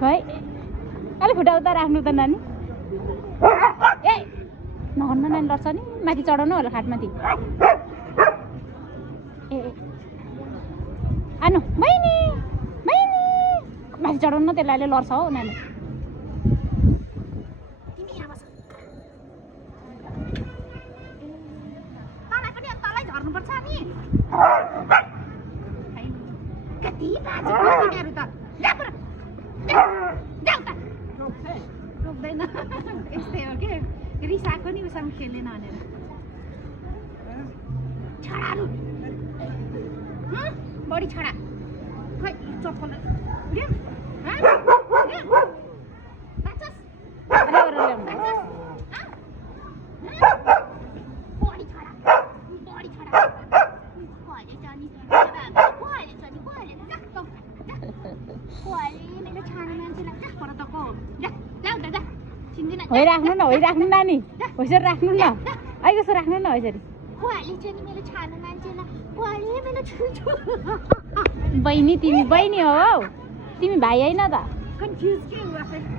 खै अलि खुट्टा उता राख्नु त नानी ए नहन्न नानी लड्छ नि माथि चढाउनु होला खाटमाथि ए आनु बहिनी बहिनी माथि चढाउनु न त्यसलाई लड्छ हौ नानी कति बाजी तिमीहरू त रोक्दैन यस्तै हो के रिसाएको नि उसँग खेल्दैन भनेर छडाहरू बढी छडा खै चप्पल राख्नु न राख्नु नानी होइसरी राख्नु न है कसो राख्नु न होइसरी बहिनी तिमी बहिनी हो तिमी भाइ होइन त कन्फ्युज के